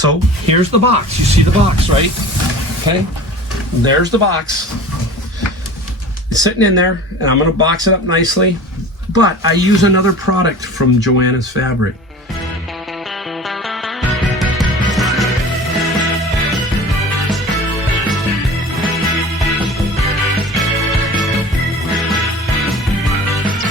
So here's the box. You see the box, right? Okay, there's the box. It's sitting in there, and I'm gonna box it up nicely. But I use another product from Joanna's Fabric.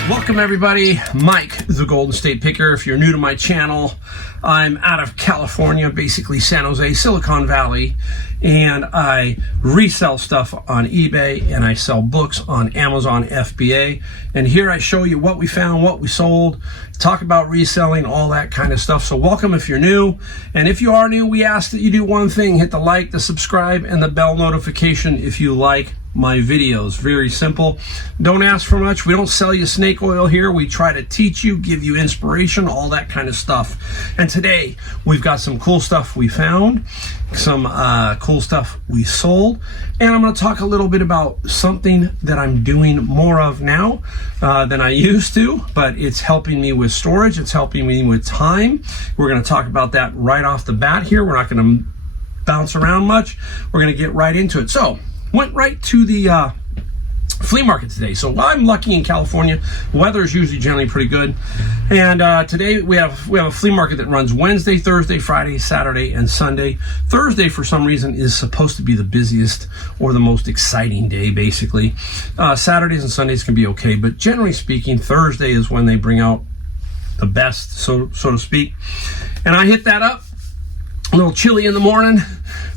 Welcome everybody, Mike, the Golden State Picker. If you're new to my channel, I'm out of California, basically San Jose, Silicon Valley, and I resell stuff on eBay and I sell books on Amazon FBA. And here I show you what we found, what we sold, talk about reselling, all that kind of stuff. So welcome if you're new. And if you are new, we ask that you do one thing: hit the like, the subscribe, and the bell notification if you like my videos. Very simple. Don't ask for much. We don't sell you snake oil here. We try to teach you, give you inspiration, all that kind of stuff. And today we've got some cool stuff we found, some cool stuff we sold, and I'm going to talk a little bit about something that I'm doing more of now than I used to, but it's helping me with storage. It's helping me with time. We're going to talk about that right off the bat here. We're not going to bounce around much. We're going to get right into it. So went right to the flea market today. So I'm lucky in California. Weather is usually generally pretty good. And today we have a flea market that runs Wednesday, Thursday, Friday, Saturday, and Sunday. Thursday, for some reason, is supposed to be the busiest or the most exciting day, basically. Saturdays and Sundays can be okay, but generally speaking, Thursday is when they bring out the best, so to speak. And I hit that up. A little chilly in the morning,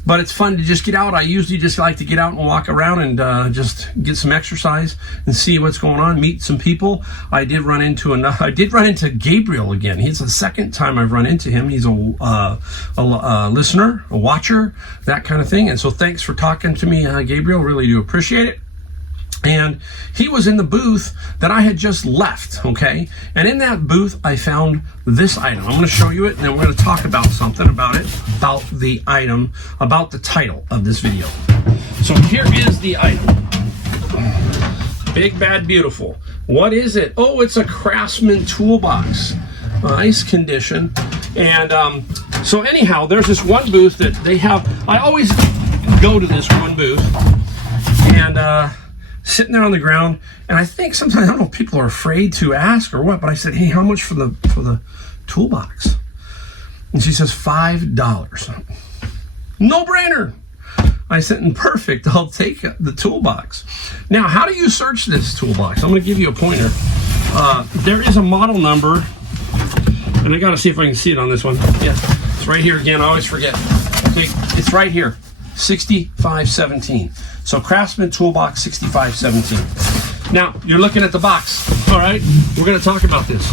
but it's fun to just get out. I usually just like to get out and walk around and just get some exercise and see what's going on, meet some people. I did run into Gabriel again. He's the second time I've run into him. He's a listener, a watcher, that kind of thing. And so thanks for talking to me, Gabriel. Really do appreciate it. And he was in the booth that I had just left, okay? And in that booth, I found this item. I'm going to show you it, and then we're going to talk about something about it, about the item, about the title of this video. So here is the item. Big, Bad, Beautiful. What is it? Oh, it's a Craftsman toolbox. Nice condition. And so anyhow, there's this one booth that they have. I always go to this one booth, and sitting there on the ground, and I think sometimes, I don't know if people are afraid to ask or what, but I said, hey, how much for the toolbox? And she says $5. No brainer. I said, perfect, I'll take the toolbox. Now, how do you search this toolbox? I'm going to give you a pointer. There is a model number, and I got to see if I can see it on this one. Yeah, it's right here again. I always forget. Okay, it's right here, 6517. So Craftsman Toolbox 6517. Now, you're looking at the box, all right? We're going to talk about this.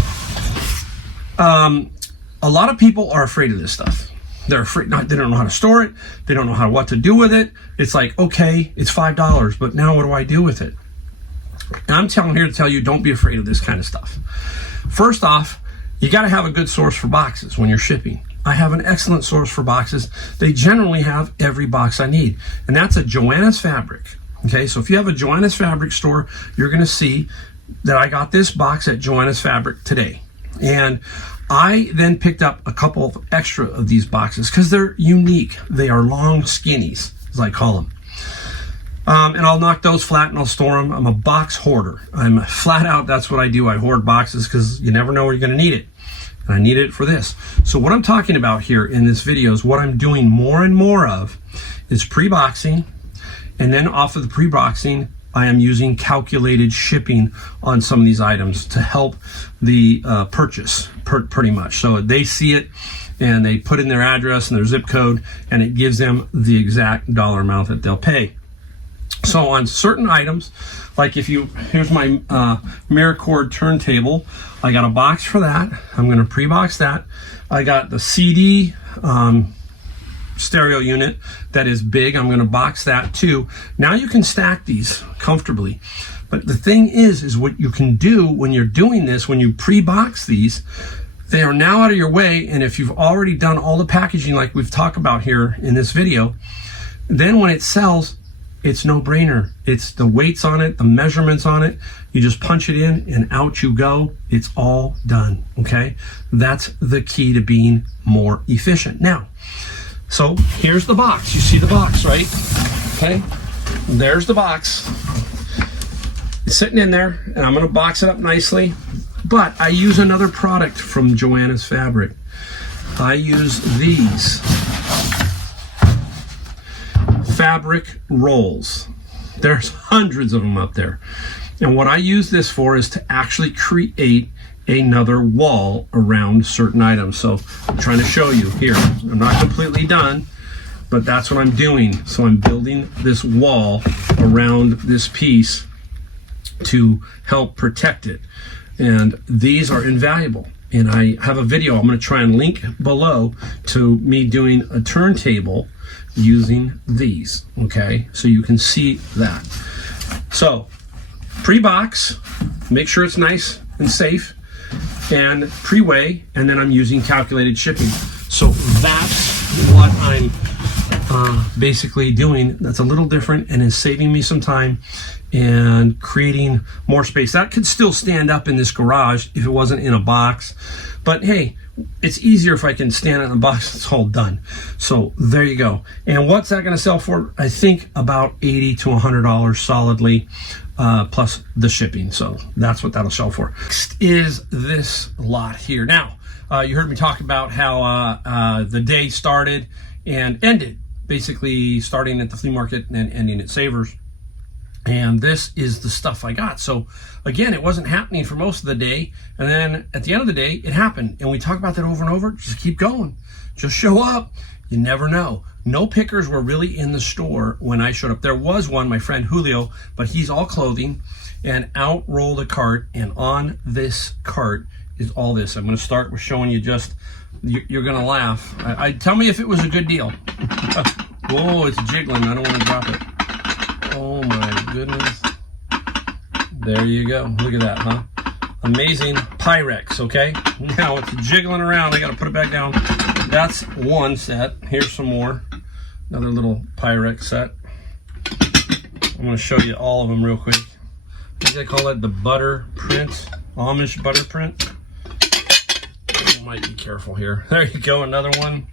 A lot of people are afraid of this stuff. They're afraid, they don't know how to store it. They don't know what to do with it. It's like, okay, it's $5, but now what do I do with it? And I'm here to tell you, don't be afraid of this kind of stuff. First off, you got to have a good source for boxes when you're shipping. I have an excellent source for boxes. They generally have every box I need, and that's a Joanna's Fabric. Okay, so if you have a Joanna's Fabric store, you're going to see that I got this box at Joanna's Fabric today. And I then picked up a couple of extra of these boxes because they're unique. They are long skinnies, as I call them. And I'll knock those flat and I'll store them. I'm a box hoarder. I'm flat out, that's what I do. I hoard boxes because you never know where you're going to need it. And I need it for this. So what I'm talking about here in this video is what I'm doing more and more of is pre-boxing. And then off of the pre-boxing, I am using calculated shipping on some of these items to help the purchase pretty much. So they see it and they put in their address and their zip code, and it gives them the exact dollar amount that they'll pay. So on certain items, like here's my Miracord turntable. I got a box for that. I'm going to pre-box that. I got the CD stereo unit that is big. I'm going to box that too. Now you can stack these comfortably. But the thing is what you can do when you're doing this, when you pre-box these, they are now out of your way. And if you've already done all the packaging like we've talked about here in this video, then when it sells, it's no brainer. It's the weights on it, the measurements on it. You just punch it in and out you go. It's all done, okay? That's the key to being more efficient. Now, So here's the box. You see the box, right? Okay, there's the box. It's sitting in there, and I'm going to box it up nicely. But I use another product from Joanna's Fabric. I use these fabric rolls. There's hundreds of them up there. And what I use this for is to actually create another wall around certain items. So I'm trying to show you here. I'm not completely done, but that's what I'm doing. So I'm building this wall around this piece to help protect it. And these are invaluable. And I have a video I'm going to try and link below to me doing a turntable using these. Okay, so you can see that. So pre-box, make sure it's nice and safe, and pre-weigh, and then I'm using calculated shipping. So that's what I'm basically doing. That's a little different and is saving me some time and creating more space. That could still stand up in this garage if it wasn't in a box, but hey, it's easier if I can stand it in a box. It's all done. So there you go. And what's that going to sell for? I think about $80 to $100 solidly, plus the shipping. So that's what that'll sell for. Next is this lot here. Now, you heard me talk about how the day started and ended, basically starting at the flea market and ending at Savers. And this is the stuff I got. So again, it wasn't happening for most of the day. And then at the end of the day, it happened. And we talk about that over and over. Just keep going. Just show up. You never know. No pickers were really in the store when I showed up. There was one, my friend Julio, but he's all clothing. And out rolled a cart. And on this cart is all this. I'm going to start with showing you just, you're going to laugh. Tell me if it was a good deal. Whoa, it's jiggling. I don't want to drop it. Oh my goodness. There you go. Look at that, huh? Amazing Pyrex, okay? Now it's jiggling around. I got to put it back down. That's one set. Here's some more. Another little Pyrex set. I'm going to show you all of them real quick. I think they call that the butter print, Amish butter print. I might be careful here. There you go, another one.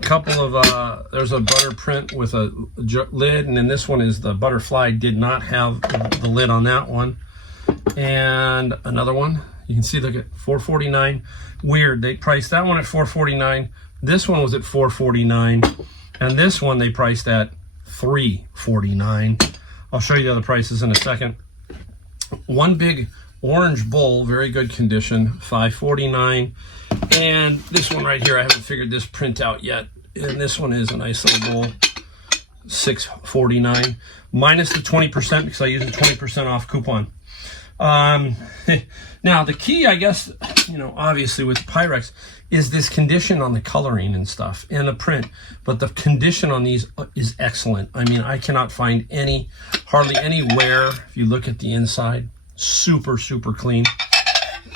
Couple of there's a butter print with a lid, and then this one is the butterfly. Did not have the lid on that one. And another one, you can see, look at $4.49. Weird, they priced that one at $4.49. This one was at $4.49, and this one they priced at $3.49. I'll show you the other prices in a second. One big orange bowl, very good condition, $5.49. And this one right here, I haven't figured this print out yet. And this one is a nice little bowl, $6.49, minus the 20% because I use a 20% off coupon. Now the key, I guess, obviously with Pyrex is this condition on the coloring and stuff and the print, but the condition on these is excellent. I mean, I cannot find hardly any wear. If you look at the inside, super, super clean.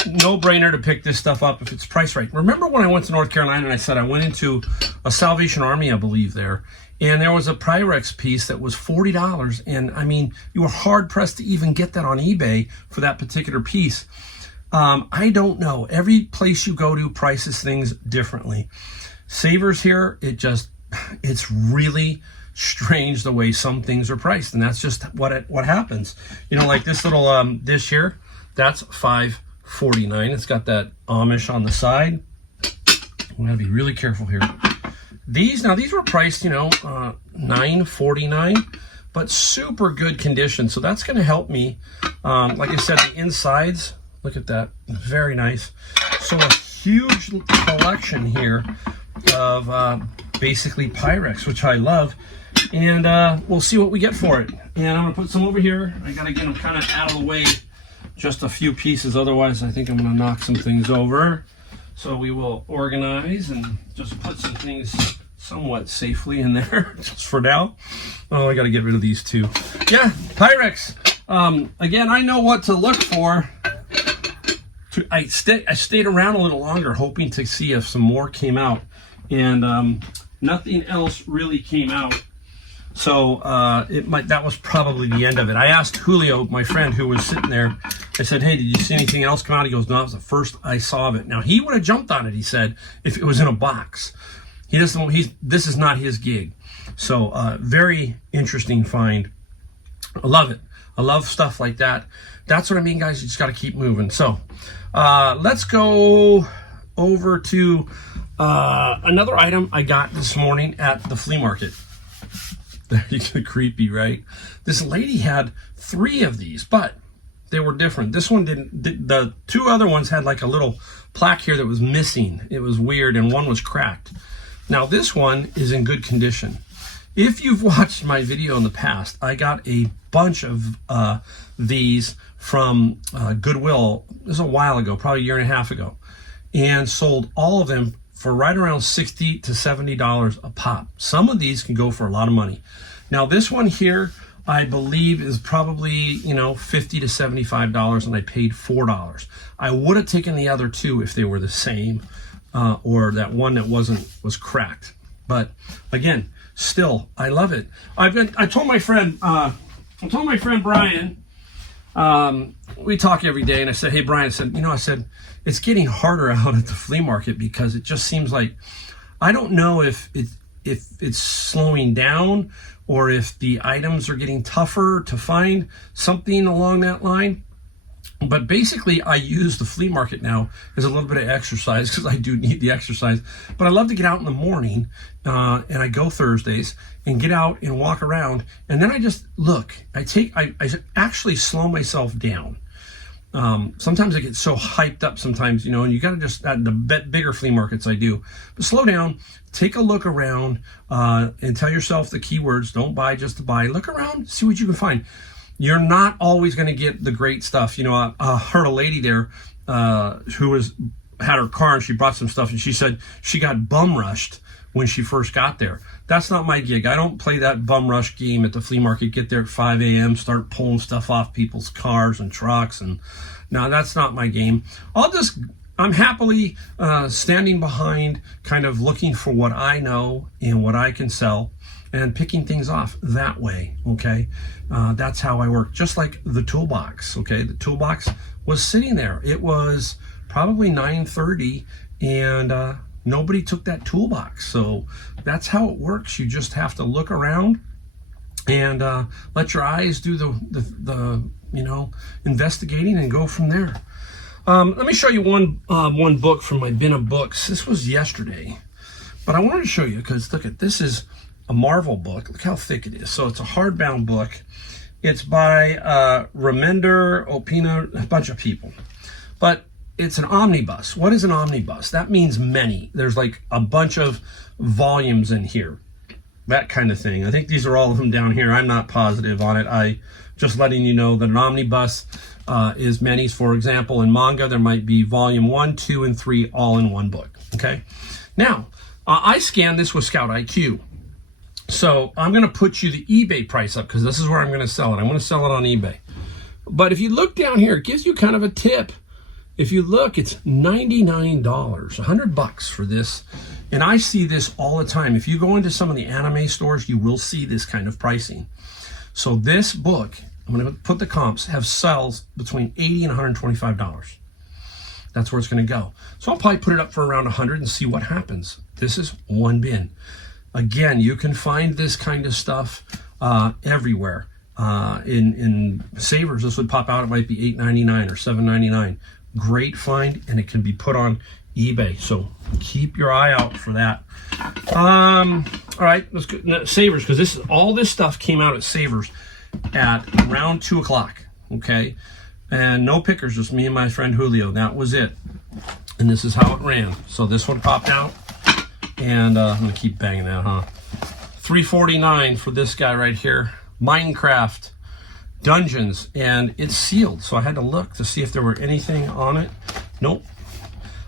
No brainer to pick this stuff up if it's priced right. Remember when I went to North Carolina and I said I went into a Salvation Army, I believe there, and there was a Pyrex piece that was $40. And I mean, you were hard pressed to even get that on eBay for that particular piece. I don't know. Every place you go to prices things differently. Savers here, it's really strange the way some things are priced, and that's just what happens. Like this little dish here, that's $5.49. It's got that Amish on the side. I'm gonna be really careful here. These were priced, $9.49, but super good condition. So that's gonna help me. Like I said, the insides, look at that, very nice. So a huge collection here of basically Pyrex, which I love. And we'll see what we get for it. And I'm gonna put some over here. I gotta get them kind of out of the way. Just a few pieces, otherwise I think I'm going to knock some things over. So we will organize and just put some things somewhat safely in there just for now. Oh, I got to get rid of these too. Yeah, Pyrex. Again, I know what to look for. I stayed around a little longer hoping to see if some more came out, and nothing else really came out. So that was probably the end of it. I asked Julio, my friend who was sitting there, I said, hey, did you see anything else come out? He goes, no, that was the first I saw of it. Now, he would have jumped on it, he said, if it was in a box. He doesn't. This is not his gig. So very interesting find. I love it. I love stuff like that. That's what I mean, guys. You just got to keep moving. So let's go over to another item I got this morning at the flea market. It's creepy, right? This lady had 3 of these, but they were different. This one didn't. The 2 other ones had like a little plaque here that was missing. It was weird, and one was cracked. Now this one is in good condition. If you've watched my video in the past, I got a bunch of these from Goodwill. This was a while ago, probably a year and a half ago, and sold all of them for right around $60 to $70 a pop. Some of these can go for a lot of money. Now this one here, I believe, is probably, you know, $50 to $75, and I paid $4. I would have taken the other 2 if they were the same, or that one that was cracked. But again, still, I love it. I told my friend Brian, we talk every day, and I said, hey Brian, I said, it's getting harder out at the flea market because it just seems like, I don't know if it's slowing down or if the items are getting tougher to find, something along that line. But basically, I use the flea market now as a little bit of exercise because I do need the exercise. But I love to get out in the morning, and I go Thursdays and get out and walk around, and then I just look. I actually slow myself down. Sometimes I get so hyped up sometimes, you know, and you got to just, at the bigger flea markets I do, but slow down, take a look around, and tell yourself the keywords. Don't buy just to buy. Look around, see what you can find. You're not always going to get the great stuff. You know, I heard a lady there who had her car, and she brought some stuff, and she said she got bum rushed when she first got there. That's not my gig. I don't play that bum rush game at the flea market. Get there at 5 a.m., start pulling stuff off people's cars and trucks. And no, that's not my game. I'm happily standing behind, kind of looking for what I know and what I can sell, and picking things off that way, okay? That's how I work. Just like the toolbox, okay? The toolbox was sitting there. It was probably 9:30, and nobody took that toolbox. So that's how it works. You just have to look around and let your eyes do the investigating and go from there. Let me show you one book from my bin of books. this was yesterday, but I wanted to show you because look at this. Is a Marvel book. Look how thick it is. So it's a hardbound book. It's by Remender, Opina, a bunch of people, but it's an omnibus. What is an omnibus? That means many. There's like a bunch of volumes in here, that kind of thing. I think these are all of them down here. I'm not positive on it. I just letting you know that an omnibus is many. For example, in manga, there might be volume 1, 2, and 3 all in one book. Okay. Now, I scanned this with Scout IQ. So I'm going to put you the eBay price up because this is where I'm going to sell it. I'm going to sell it on eBay. But if you look down here, it gives you kind of a tip. If you look, it's $99, $100 for this. And I see this all the time. If you go into some of the anime stores, you will see this kind of pricing. So this book, I'm going to put the comps, have sells between $80 and $125. That's where it's going to go. So I'll probably put it up for around 100 and see what happens. This is one bin. Again, you can find this kind of stuff everywhere. In Savers, this would pop out. It might be $8.99 or $7.99. Great find, and it can be put on eBay. So keep your eye out for that. All right, let's go Savers, because all this stuff came out at Savers at around 2 o'clock. Okay, and no pickers, just me and my friend Julio. That was it, and this is how it ran. So this one popped out. And I'm gonna keep banging that, huh? $3.49 for this guy right here. Minecraft Dungeons, and it's sealed. So I had to look to see if there were anything on it. Nope.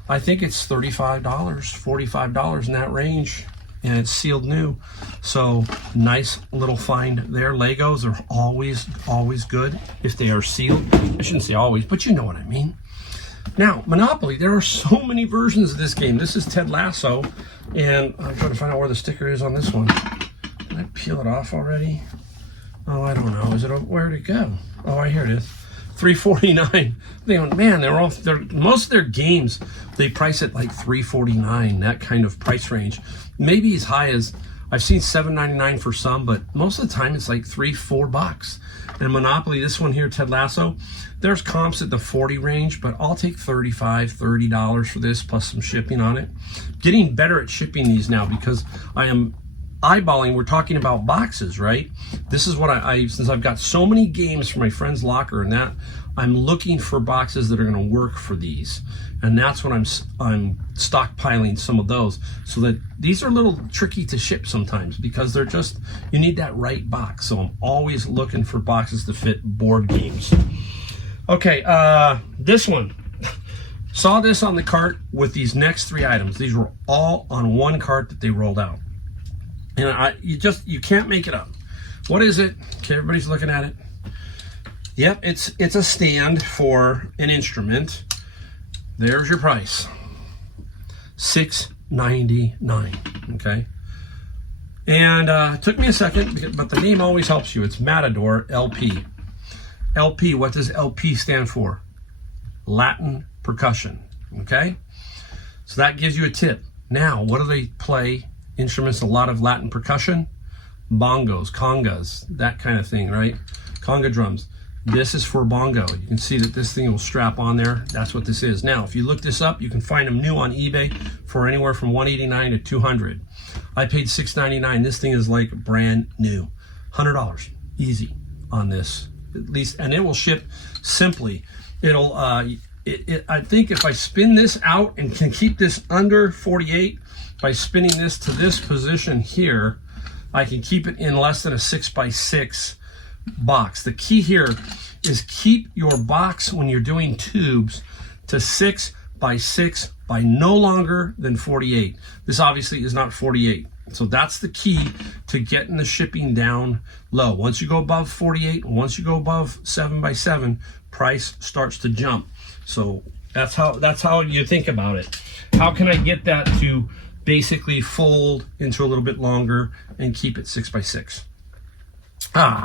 I think it's $35, $45 in that range, and it's sealed new. So nice little find there. Legos are always good if they are sealed. I shouldn't say always, but you know what I mean. Now, Monopoly, there are so many versions of this game. This is Ted Lasso, and I'm trying to find out where the sticker is on this one. Can I peel it off already? Oh, I don't know. Where'd it go? Oh, right here it is. $349. Man, most of their games, they price at like $349, that kind of price range. Maybe as high as, I've seen $7.99 for some, but most of the time it's like $3-4. And Monopoly, this one here, Ted Lasso, there's comps at the 40 range, but I'll take $30 for this plus some shipping on it. Getting better at shipping these now because I am eyeballing, we're talking about boxes, right? This is what I since I've got so many games for my friend's locker and that, I'm looking for boxes that are going to work for these. And that's when I'm stockpiling some of those, so that these are a little tricky to ship sometimes because they're just, you need that right box. So I'm always looking for boxes to fit board games. Okay, this one. Saw this on the cart with these next 3 items. These were all on one cart that they rolled out. And you can't make it up. What is it? Okay, everybody's looking at it. Yep, it's a stand for an instrument. There's your price. $6.99. Okay. And it took me a second, but the name always helps you. It's Matador LP. LP, what does LP stand for? Latin percussion. Okay? So that gives you a tip. Now, what do they play? Instruments, a lot of Latin percussion, bongos, congas, that kind of thing, right? Conga drums. This is for bongo. You can see that this thing will strap on there. That's what this is. Now, if you look this up, you can find them new on eBay for anywhere from $189 to $200. I paid $6.99. This thing is like brand new. $100 easy on this, at least, and it will ship simply. It'll I think if I spin this out and can keep this under 48 by spinning this to this position here, I can keep it in less than a 6x6 box. The key here is keep your box when you're doing tubes to 6x6 by no longer than 48. This obviously is not 48. So that's the key to getting the shipping down low. Once you go above 48, once you go above 7x7, price starts to jump. So that's how you think about it. How can I get that to basically fold into a little bit longer and keep it 6x6?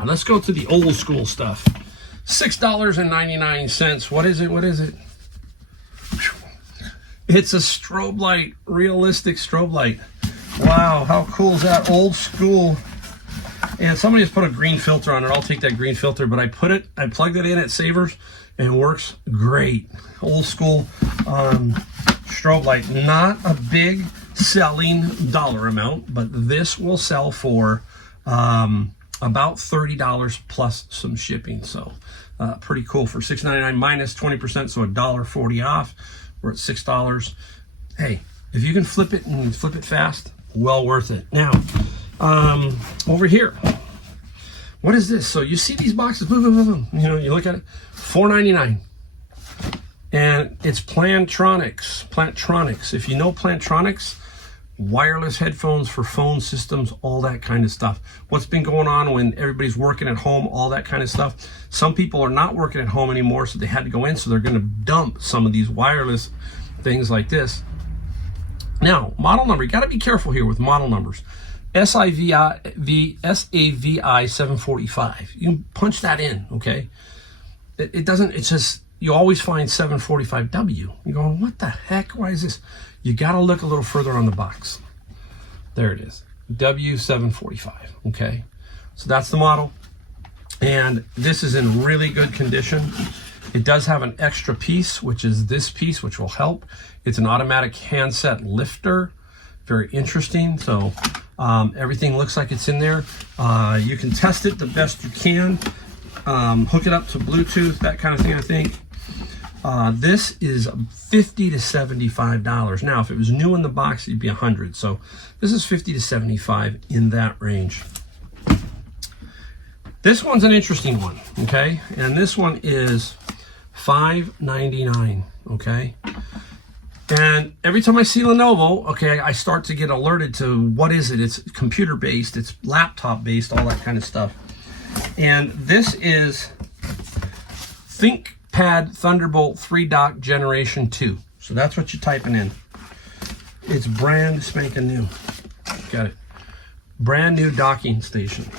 Let's go to the old school stuff. $6.99. What is it? What is it? It's a strobe light, realistic strobe light. Wow, how cool is that? Old school. And somebody has put a green filter on it. I'll take that green filter, but I plugged it in at Savers and it works great. Old school strobe light. Not a big selling dollar amount, but this will sell for about $30 plus some shipping. So pretty cool for $6.99 minus 20%, so $1.40 off. We're at $6. Hey, if you can flip it and flip it fast, well worth it. Now, over here, what is this? So you see these boxes, boom, boom, boom, boom. You know, you look at it, $4.99. And it's Plantronics. If you know Plantronics, wireless headphones for phone systems, all that kind of stuff. What's been going on when everybody's working at home, all that kind of stuff. Some people are not working at home anymore, so they had to go in, so they're going to dump some of these wireless things like this. Now, model number, you got to be careful here with model numbers. SAVI 745. You can punch that in, okay? It doesn't, it's just, you always find 745W. You're going, what the heck? Why is this? You got to look a little further on the box. There it is. W745, okay? So that's the model. And this is in really good condition. It does have an extra piece, which is this piece, which will help. It's an automatic handset lifter. Very interesting. So everything looks like it's in there. You can test it the best you can. Hook it up to Bluetooth, that kind of thing, I think. This is $50 to $75. Now, if it was new in the box, it'd be $100. So this is $50 to $75 in that range. This one's an interesting one, okay? And this one is $5.99, okay? And every time I see Lenovo, okay, I start to get alerted to what is it? It's computer-based, it's laptop-based, all that kind of stuff. And this is ThinkPad Thunderbolt 3 Dock Generation 2. So that's what you're typing in. It's brand spanking new. Got it. Brand new docking station.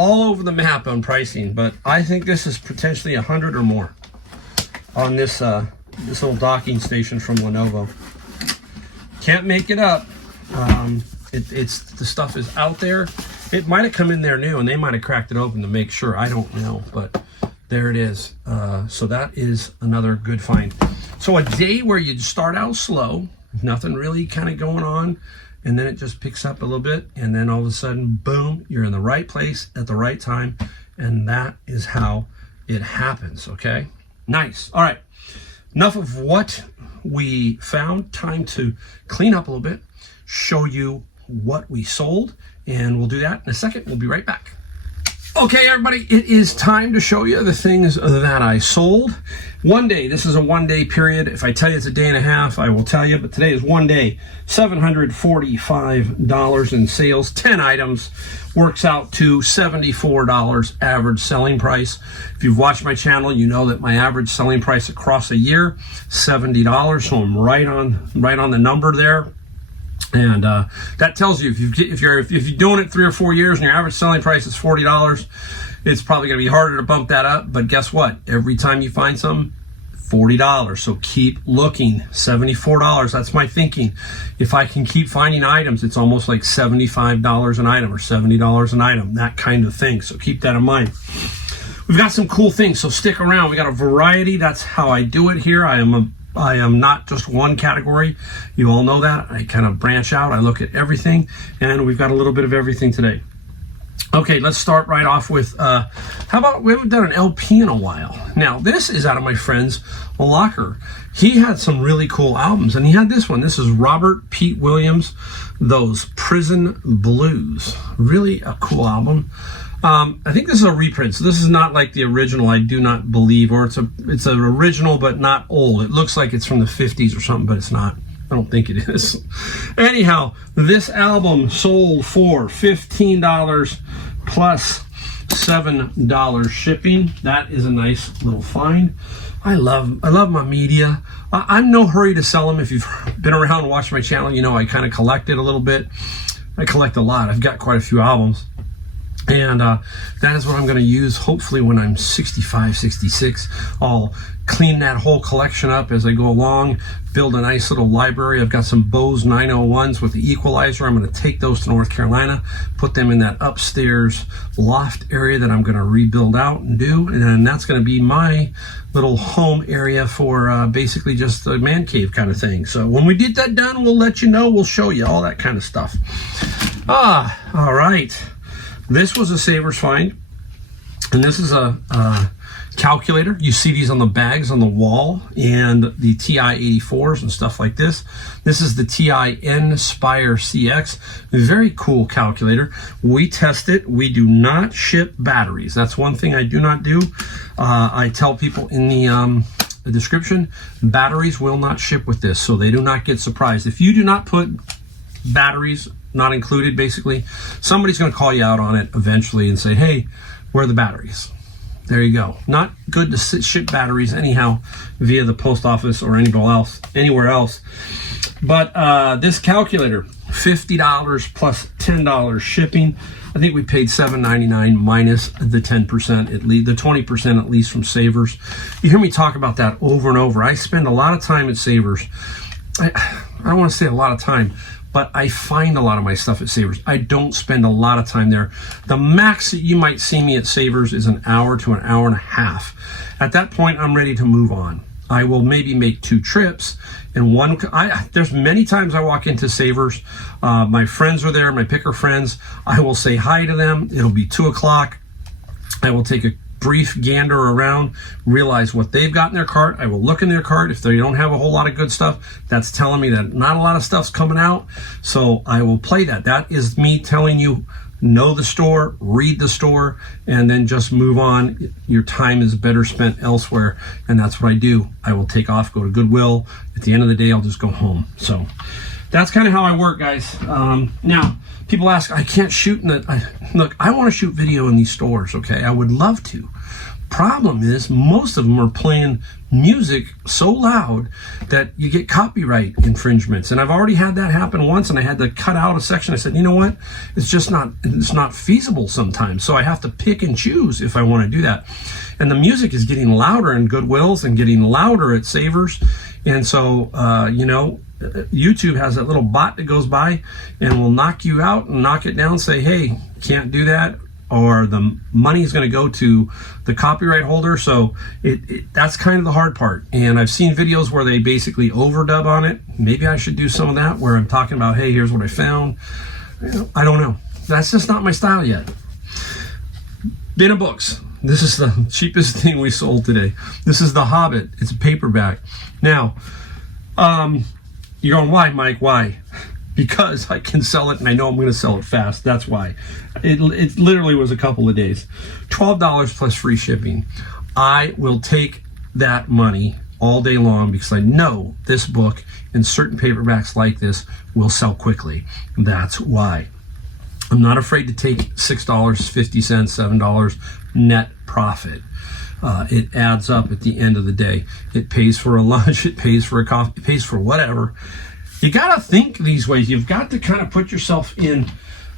all over the map on pricing, but I think this is potentially 100 or more on this this little docking station from Lenovo. Can't make it up. It's the stuff is out there. It might have come in there new, and they might have cracked it open to make sure. I don't know, but there it is. So that is another good find. So a day where you start out slow, nothing really kind of going on, and then it just picks up a little bit, and then all of a sudden, boom, you're in the right place at the right time, and that is how it happens, okay? Nice. All right, enough of what we found. Time to clean up a little bit, show you what we sold, and we'll do that in a second. We'll be right back. Okay, everybody, it is time to show you the things that I sold. One day, this is a one-day period. If I tell you it's a day and a half, I will tell you, but today is one day. $745 in sales, 10 items, works out to $74 average selling price. If you've watched my channel, you know that my average selling price across a year, $70, so I'm right on the number there. And that tells you if you're doing it 3 or 4 years and your average selling price is $40, it's probably going to be harder to bump that up. But guess what? Every time you find some, $40. So keep looking. $74. That's my thinking. If I can keep finding items, it's almost like $75 an item or $70 an item, that kind of thing. So keep that in mind. We've got some cool things, so stick around. We got a variety. That's how I do it here. I am not just one category. You all know that. I kind of branch out. I look at everything, and we've got a little bit of everything today. Okay, let's start right off with, how about, we haven't done an LP in a while. Now, this is out of my friend's locker. He had some really cool albums, and he had this one. This is Robert Pete Williams, Those Prison Blues. Really a cool album. I think this is a reprint, so this is not like the original, I do not believe, or it's an original but not old. It looks like it's from the 50s or something, but it's not. I don't think it is. Anyhow, this album sold for $15 plus $7 shipping. That is a nice little find. I love my media. I'm no hurry to sell them. If you've been around and watched my channel, you know I kind of collect it a little bit. I collect a lot. I've got quite a few albums. And that is what I'm going to use hopefully when I'm 65, 66. I'll clean that whole collection up as I go along, build a nice little library. I've got some Bose 901s with the equalizer. I'm going to take those to North Carolina, put them in that upstairs loft area that I'm going to rebuild out and do. And then that's going to be my little home area for basically just a man cave kind of thing. So when we get that done, we'll let you know. We'll show you all that kind of stuff. All right. This was a Savers find, and this is a calculator. You see these on the bags on the wall, and the TI-84s and stuff like this. This is the TI-Nspire CX. Very cool calculator. We test it. We do not ship batteries. That's one thing I do not do. I tell people in the description, batteries will not ship with this, so they do not get surprised. If you do not put batteries not included, basically, somebody's going to call you out on it eventually and say, hey, where are the batteries? There you go. Not good to ship batteries anyhow via the post office or anywhere else. But this calculator, $50 plus $10 shipping. I think we paid $7.99 minus the 10%, at least the 20% at least from Savers. You hear me talk about that over and over. I spend a lot of time at Savers. I don't want to say a lot of time, but I find a lot of my stuff at Savers. I don't spend a lot of time there. The max that you might see me at Savers is an hour to an hour and a half. At that point, I'm ready to move on. I will maybe make 2 trips, and there's many times I walk into Savers. My friends are there, my picker friends. I will say hi to them. It'll be 2 o'clock. I will take a brief gander around, realize what they've got in their cart. I will look in their cart. If they don't have a whole lot of good stuff, that's telling me that not a lot of stuff's coming out. So I will play that. That is me telling you, know the store, read the store, and then just move on. Your time is better spent elsewhere, and that's what I do. I will take off, go to Goodwill. At the end of the day, I'll just go home. So that's kind of how I work, guys. Now, people ask, I can't shoot look, I want to shoot video in these stores, okay? I would love to, Problem is, most of them are playing music so loud that you get copyright infringements. And I've already had that happen once, and I had to cut out a section. I said, you know what? It's not feasible sometimes. So I have to pick and choose if I want to do that. And the music is getting louder in Goodwills and getting louder at Savers. And so, YouTube has that little bot that goes by and will knock you out and knock it down, say, hey, can't do that, or the money is going to go to the copyright holder. So that's kind of the hard part. And I've seen videos where they basically overdub on it. Maybe I should do some of that where I'm talking about, hey, here's what I found. I don't know. That's just not my style yet. Bin of books. This is the cheapest thing we sold today. This is The Hobbit. It's a paperback. Now, you're going, why, Mike? Why? Because I can sell it, and I know I'm going to sell it fast. That's why. It literally was a couple of days. $12 plus free shipping. I will take that money all day long because I know this book and certain paperbacks like this will sell quickly. That's why. I'm not afraid to take $6, $0.50, $7 net profit. It adds up at the end of the day. It pays for a lunch, it pays for a coffee, it pays for whatever. You got to think these ways. You've got to kind of put yourself in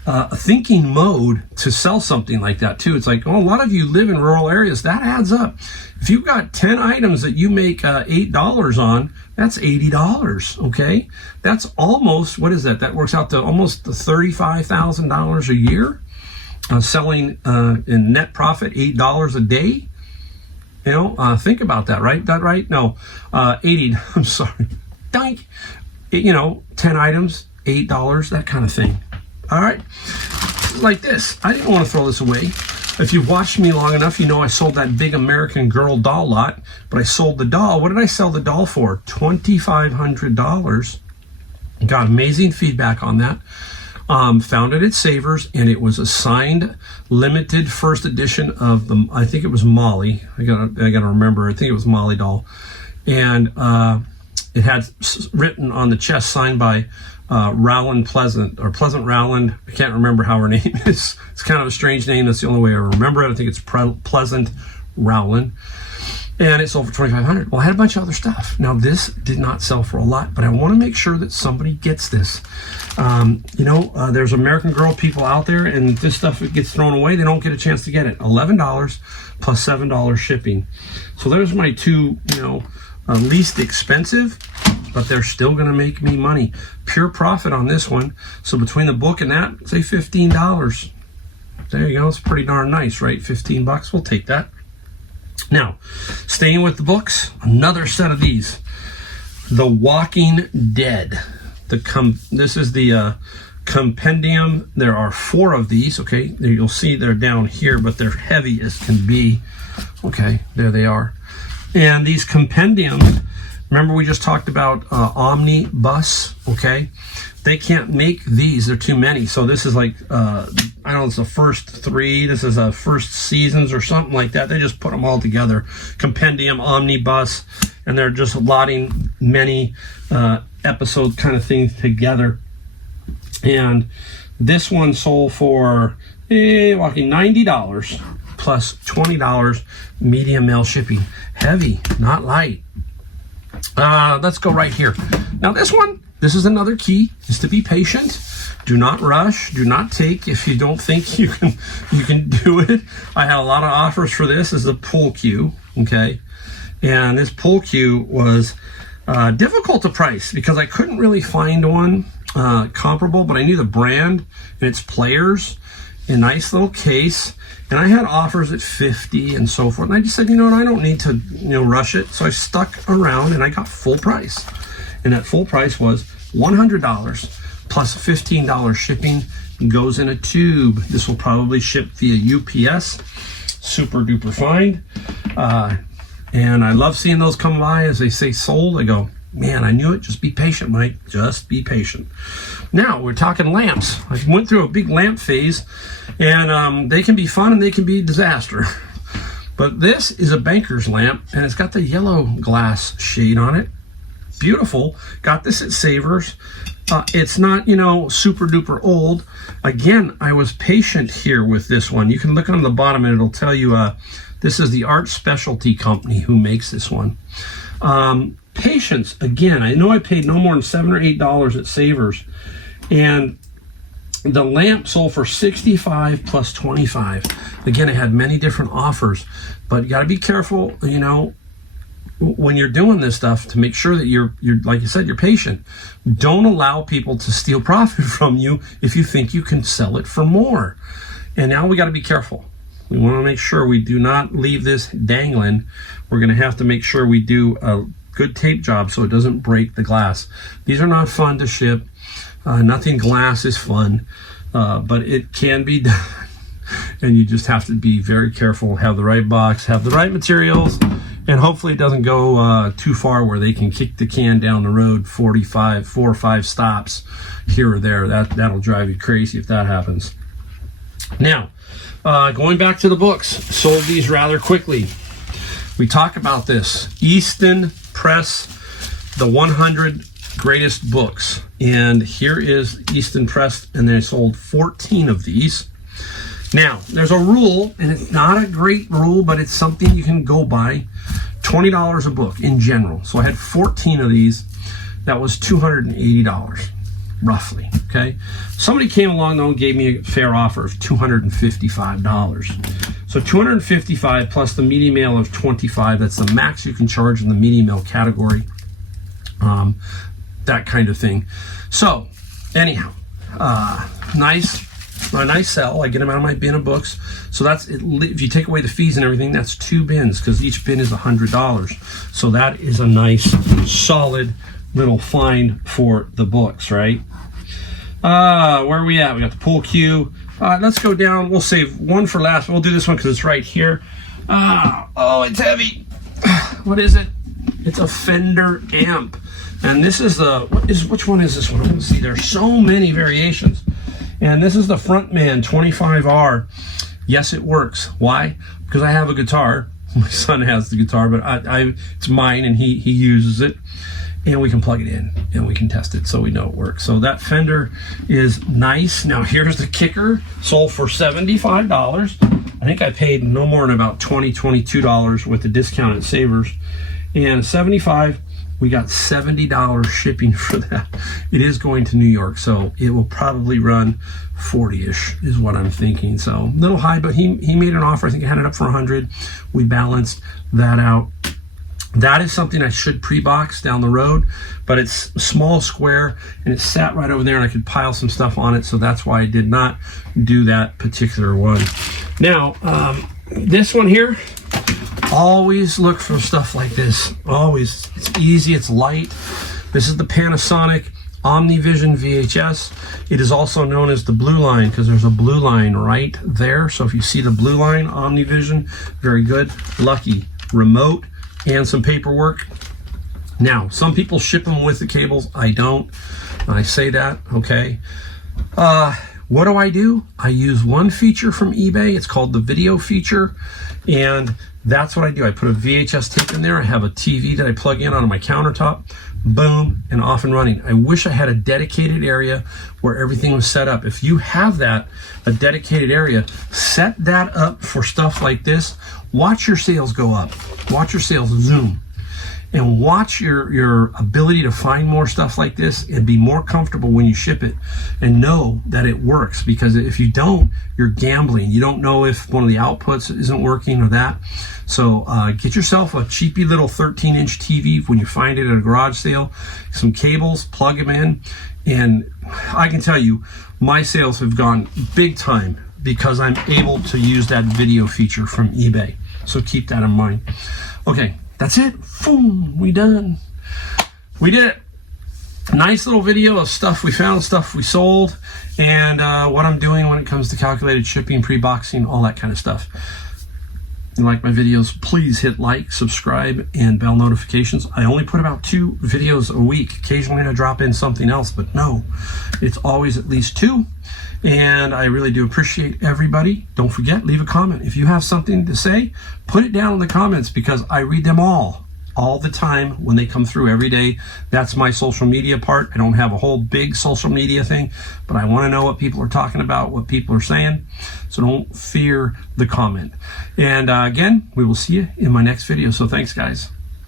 a thinking mode to sell something like that too. It's like, a lot of you live in rural areas. That adds up. If you've got 10 items that you make $8 on, that's $80, okay? That's almost, what is that? That works out to almost $35,000 a year, selling in net profit $8 a day. Think about that, right? That right? No, 80, I'm sorry. Dink. 10 items, $8, that kind of thing. All right? Like this. I didn't want to throw this away. If you've watched me long enough, you know I sold that big American Girl doll lot, but I sold the doll. What did I sell the doll for? $2,500. Got amazing feedback on that. Found it at Savers, and it was a signed, limited first edition of I think it was Molly. I gotta remember. I think it was Molly doll. And it had written on the chest, signed by Rowland Pleasant, or Pleasant Rowland. I can't remember how her name is. It's kind of a strange name. That's the only way I remember it. I think it's Pleasant Rowland. And it sold for $2,500. Well, I had a bunch of other stuff. Now, this did not sell for a lot, but I want to make sure that somebody gets this. There's American Girl people out there, and this stuff gets thrown away. They don't get a chance to get it. $11 plus $7 shipping. So there's my two, least expensive, but they're still going to make me money. Pure profit on this one. So between the book and that, say $15. There you go. It's pretty darn nice, right? $15. We'll take that. Now, staying with the books, another set of these. The Walking Dead. This is the compendium. There are 4 of these, okay? You'll see they're down here, but they're heavy as can be. Okay, there they are. And these compendiums, remember we just talked about omnibus, okay? They can't make these. They're too many. So this is like, it's the first 3. This is a first seasons or something like that. They just put them all together. Compendium, omnibus, and they're just lotting many episode kind of things together. And this one sold for $90 plus $20 medium mail shipping. Heavy, not light. Let's go right here. Now this is another key, is to be patient. Do not rush. Do not take if you don't think you can do it. I had a lot of offers for this as a pull queue, okay? And this pull queue was difficult to price because I couldn't really find one comparable, but I knew the brand and its players. A nice little case, and I had offers at $50 and so forth. And I just said, I don't need to, rush it. So I stuck around and I got full price. And that full price was $100 plus $15 shipping. Goes in a tube. This will probably ship via UPS. Super duper fine. And I love seeing those come by as they say sold. I go, man, I knew it. Just be patient, Mike. Just be patient. Now we're talking lamps. I went through a big lamp phase, and they can be fun and they can be disaster. But this is a banker's lamp, and it's got the yellow glass shade on it. Beautiful. Got this at Savers. It's not, super duper old. Again, I was patient here with this one. You can look on the bottom and it'll tell you This is the Art Specialty Company who makes this one. Patience, again, I know I paid no more than $7 or $8 at Savers, and the lamp sold for $65 plus $25. Again, it had many different offers, but you got to be careful, you know, when you're doing this stuff, to make sure that you're like you said, you're patient. Don't allow people to steal profit from you if you think you can sell it for more. And now we got to be careful. We want to make sure we do not leave this dangling. We're going to have to make sure we do a good tape job so it doesn't break the glass. These are not fun to ship. Nothing glass is fun, but it can be done. And you just have to be very careful, have the right box, have the right materials, and hopefully it doesn't go too far where they can kick the can down the road 4 or 5 stops here or there. That'll drive you crazy if that happens. Now, going back to the books, sold these rather quickly. We talk about this. Easton Press, the 100 greatest books. And here is Easton Press, and they sold 14 of these. Now, there's a rule, and it's not a great rule, but it's something you can go by. $20 a book in general. So I had 14 of these. That was $280, roughly, okay? Somebody came along, though, and gave me a fair offer of $255. So $255 plus the media mail of $25. That's the max you can charge in the media mail category. That kind of thing. So, anyhow, nice sell. I get them out of my bin of books. So that's, if you take away the fees and everything, that's 2 bins, because each bin is $100. So that is a nice, solid little find for the books, right? Where are we at? We got the pool cue. Let's go down. We'll save one for last. We'll do this one because it's right here. Oh, it's heavy. What is it? It's a Fender amp. And this is which one is this one? Let's see. There's so many variations. And this is the Frontman 25R. Yes, it works. Why? Because I have a guitar. My son has the guitar, but it's mine, and he uses it. And we can plug it in, and we can test it so we know it works. So that Fender is nice. Now here's the kicker. Sold for $75. I think I paid no more than about $22 with the discount at Savers. And $75. We got $70 shipping for that. It is going to New York, so it will probably run 40-ish is what I'm thinking. So a little high, but he made an offer. I think I had it up for 100. We balanced that out. That is something I should pre-box down the road, but it's a small square, and it sat right over there, and I could pile some stuff on it, so that's why I did not do that particular one. Now, this one here, always look for stuff like this. Always. It's easy. It's light. This is the Panasonic OmniVision VHS. It is also known as the blue line because there's a blue line right there. So if you see the blue line, OmniVision, very good. Lucky. Remote and some paperwork. Now, some people ship them with the cables. I don't. I say that, okay. What do? I use one feature from eBay. It's called the video feature, and that's what I do. I put a VHS tape in there. I have a TV that I plug in on my countertop. Boom, and off and running. I wish I had a dedicated area where everything was set up. If you have that, a dedicated area, set that up for stuff like this. Watch your sales go up. Watch your sales zoom. And watch your ability to find more stuff like this and be more comfortable when you ship it and know that it works. Because if you don't, you're gambling. You don't know if one of the outputs isn't working or that. So get yourself a cheapy little 13-inch TV when you find it at a garage sale, some cables, plug them in. And I can tell you, my sales have gone big time because I'm able to use that video feature from eBay. So keep that in mind. Okay. That's it. Boom. We done. We did it. Nice little video of stuff we found, stuff we sold, and what I'm doing when it comes to calculated shipping, pre-boxing, all that kind of stuff. If you like my videos, please hit like, subscribe, and bell notifications. I only put about 2 videos a week. Occasionally I drop in something else, but no, it's always at least 2. And I really do appreciate everybody. Don't forget, leave a comment. If you have something to say, put it down in the comments because I read them all. all the time when they come through every day. That's my social media part. I don't have a whole big social media thing, but I want to know what people are talking about, what people are saying. So don't fear the comment. And again, we will see you in my next video. So thanks, guys.